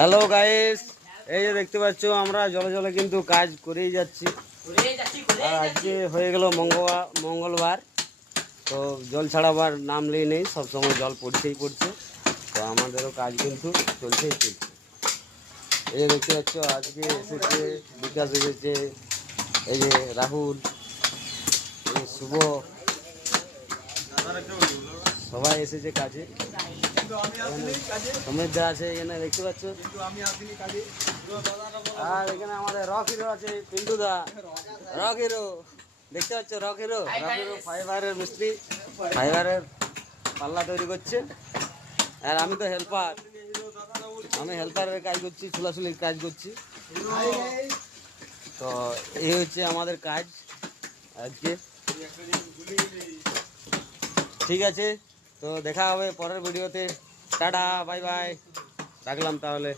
Hello guys, এই যে দেখতে পাচ্ছ আমরা জলে জলে কিন্তু কাজ করেই যাচ্ছি। আর আজকে হয়ে গেল মঙ্গলবার, তো জল ছাড়াবার নাম নেই, সবসময় জল পড়ছেই পড়ছে। তো আমাদেরও কাজ কিন্তু চলছেই চলছে। এই যে দেখতে পাচ্ছ আজকে এসেছে বিকাশ, এসেছে এই যে রাহুল, এই শুভ, সবাই এসেছে কাজে। সমৃদ্ধা আছে এখানে দেখতে পাচ্ছ, আর এখানে আমাদের রক হিরো আছে, পিন্টু দা। রক হিরো দেখতে পাচ্ছ, রক হিরো ফাইবারের মিস্ত্রি, ফাইবারের পাল্লা তৈরি করছে। আর আমি তো হেল্পার, আমি হেল্পারের কাজ করছি, ছুলাছুলির কাজ করছি। তো এই হচ্ছে আমাদের কাজ আজকে। ঠিক আছে, তো দেখা হবে পরের ভিডিওতে। টাটা, বাই বাই, রাখলাম তাহলে।